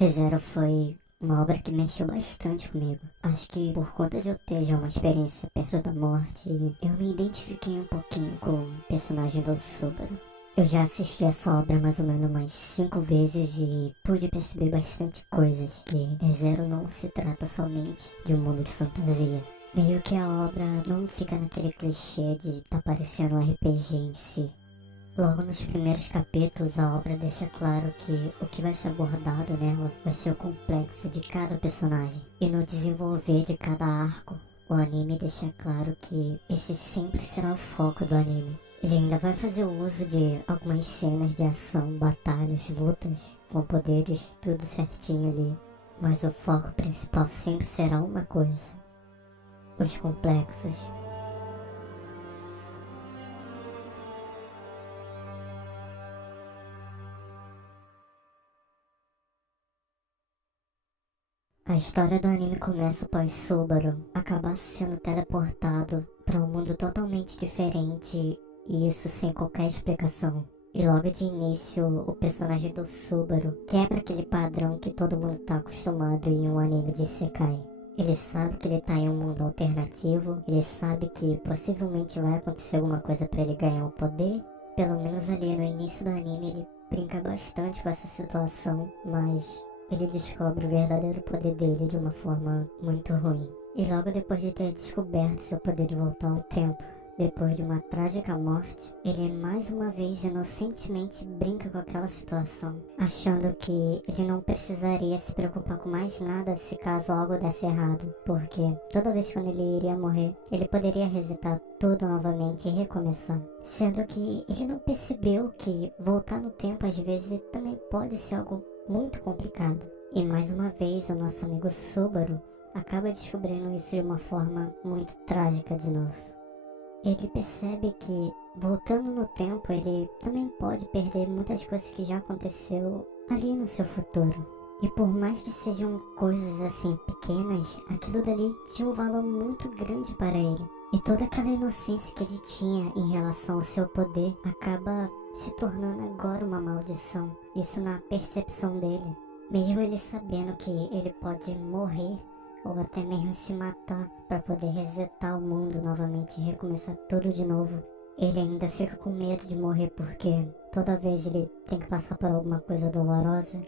ReZero foi uma obra que mexeu bastante comigo. Acho que por conta de eu ter já uma experiência perto da morte, eu me identifiquei um pouquinho com o personagem do Subaru. Eu já assisti essa obra mais ou menos umas 5 vezes e pude perceber bastante coisas, que ReZero não se trata somente de um mundo de fantasia. Meio que a obra não fica naquele clichê de tá parecendo um RPG em si. Logo nos primeiros capítulos, a obra deixa claro que o que vai ser abordado nela vai ser o complexo de cada personagem. E no desenvolver de cada arco, o anime deixa claro que esse sempre será o foco do anime. Ele ainda vai fazer uso de algumas cenas de ação, batalhas, lutas, com poderes, tudo certinho ali. Mas o foco principal sempre será uma coisa: os complexos. A história do anime começa após Subaru acabar sendo teleportado para um mundo totalmente diferente, e isso sem qualquer explicação. E logo de início, o personagem do Subaru quebra aquele padrão que todo mundo está acostumado em um anime de Isekai. Ele sabe que ele está em um mundo alternativo, ele sabe que possivelmente vai acontecer alguma coisa para ele ganhar o poder. Pelo menos ali no início do anime ele brinca bastante com essa situação, mas ele descobre o verdadeiro poder dele de uma forma muito ruim. E logo depois de ter descoberto seu poder de voltar ao tempo, depois de uma trágica morte, ele mais uma vez inocentemente brinca com aquela situação, achando que ele não precisaria se preocupar com mais nada se caso algo desse errado, porque toda vez quando ele iria morrer, ele poderia resetar tudo novamente e recomeçar. Sendo que ele não percebeu que voltar no tempo às vezes também pode ser algo muito complicado. E mais uma vez o nosso amigo Subaru acaba descobrindo isso de uma forma muito trágica de novo. Ele percebe que voltando no tempo ele também pode perder muitas coisas que já aconteceu ali no seu futuro. E por mais que sejam coisas assim pequenas, aquilo dali tinha um valor muito grande para ele. E toda aquela inocência que ele tinha em relação ao seu poder acaba se tornando agora uma maldição. Isso na percepção dele. Mesmo ele sabendo que ele pode morrer ou até mesmo se matar para poder resetar o mundo novamente e recomeçar tudo de novo, ele ainda fica com medo de morrer, porque toda vez ele tem que passar por alguma coisa dolorosa,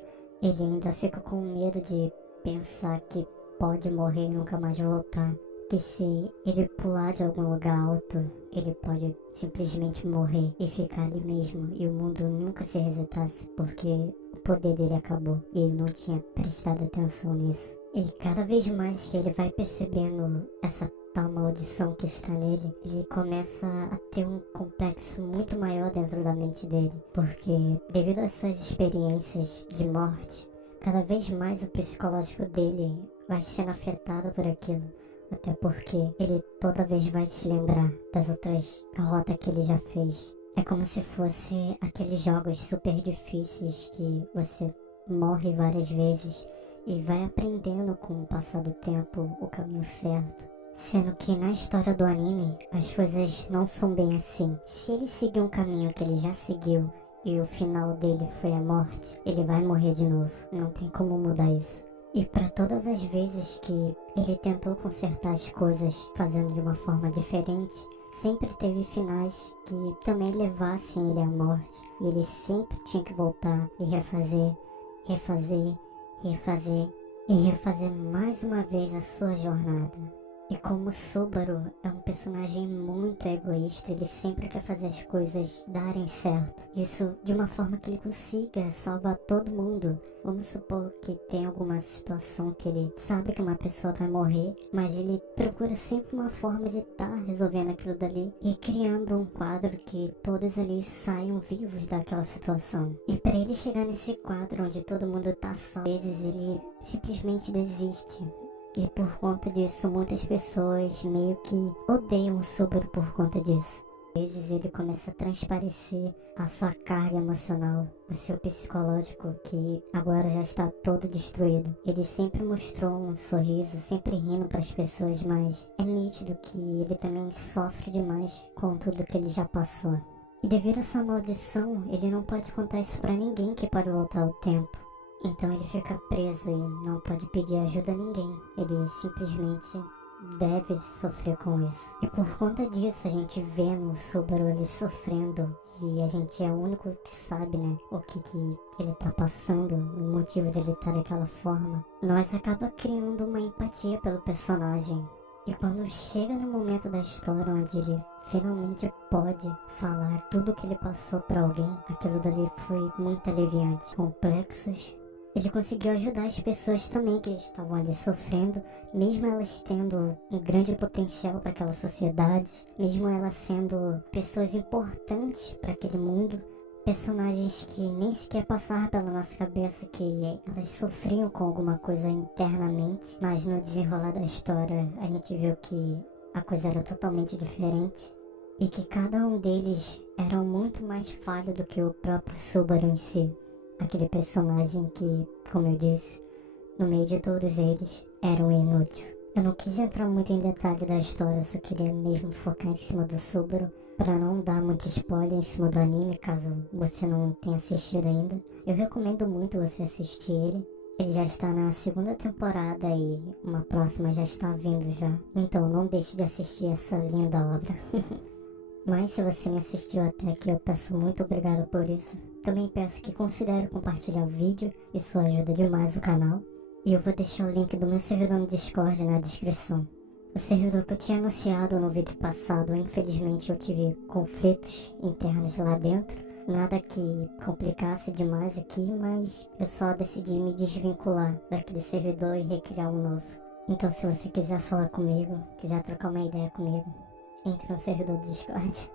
ele ainda fica com medo de pensar que pode morrer e nunca mais voltar. Que se ele pular de algum lugar alto, ele pode simplesmente morrer e ficar ali mesmo, e o mundo nunca se resetasse, porque o poder dele acabou e ele não tinha prestado atenção nisso. E cada vez mais que ele vai percebendo essa tal maldição que está nele, ele começa a ter um complexo muito maior dentro da mente dele, porque devido às suas experiências de morte, cada vez mais o psicológico dele vai sendo afetado por aquilo. Até porque ele toda vez vai se lembrar das outras rotas que ele já fez. É como se fosse aqueles jogos super difíceis que você morre várias vezes e vai aprendendo com o passar do tempo o caminho certo. Sendo que na história do anime as coisas não são bem assim. Se ele seguir um caminho que ele já seguiu e o final dele foi a morte, ele vai morrer de novo. Não tem como mudar isso. E para todas as vezes que ele tentou consertar as coisas fazendo de uma forma diferente, sempre teve finais que também levassem ele à morte. E ele sempre tinha que voltar e refazer, refazer, refazer e refazer mais uma vez a sua jornada. E como Subaru é um personagem muito egoísta, ele sempre quer fazer as coisas darem certo. Isso de uma forma que ele consiga salvar todo mundo. Vamos supor que tem alguma situação que ele sabe que uma pessoa vai morrer, mas ele procura sempre uma forma de estar resolvendo aquilo dali e criando um quadro que todos ali saiam vivos daquela situação. E para ele chegar nesse quadro onde todo mundo tá salvo, às vezes ele simplesmente desiste. E por conta disso, muitas pessoas meio que odeiam o Subaru por conta disso. Às vezes ele começa a transparecer a sua carga emocional, o seu psicológico que agora já está todo destruído. Ele sempre mostrou um sorriso, sempre rindo para as pessoas, mas é nítido que ele também sofre demais com tudo que ele já passou. E devido a essa maldição, ele não pode contar isso para ninguém que pode voltar ao tempo. Então ele fica preso e não pode pedir ajuda a ninguém. Ele simplesmente deve sofrer com isso. E por conta disso a gente vê no Subaru ele sofrendo e a gente é o único que sabe, né, o que ele tá passando, o motivo dele estar daquela forma. Nós acaba criando uma empatia pelo personagem. E quando chega no momento da história onde ele finalmente pode falar tudo o que ele passou para alguém, aquilo dali foi muito aliviante. Complexos. Ele conseguiu ajudar as pessoas também que estavam ali sofrendo, mesmo elas tendo um grande potencial para aquela sociedade, mesmo elas sendo pessoas importantes para aquele mundo, personagens que nem sequer passaram pela nossa cabeça que elas sofriam com alguma coisa internamente, mas no desenrolar da história a gente viu que a coisa era totalmente diferente e que cada um deles era muito mais falho do que o próprio Subaru em si. Aquele personagem que, como eu disse, no meio de todos eles, era um inútil. Eu não quis entrar muito em detalhe da história, só queria mesmo focar em cima do Subaru, para não dar muito spoiler em cima do anime, caso você não tenha assistido ainda. Eu recomendo muito você assistir ele. Ele já está na segunda temporada e uma próxima já está vindo já. Então não deixe de assistir essa linda obra. Mas se você me assistiu até aqui, eu peço muito obrigado por isso. Também peço que considere compartilhar o vídeo, isso ajuda demais o canal. E eu vou deixar o link do meu servidor no Discord na descrição. O servidor que eu tinha anunciado no vídeo passado, infelizmente eu tive conflitos internos lá dentro. Nada que complicasse demais aqui, mas eu só decidi me desvincular daquele servidor e recriar um novo. Então se você quiser falar comigo, quiser trocar uma ideia comigo, entre no servidor do Discord.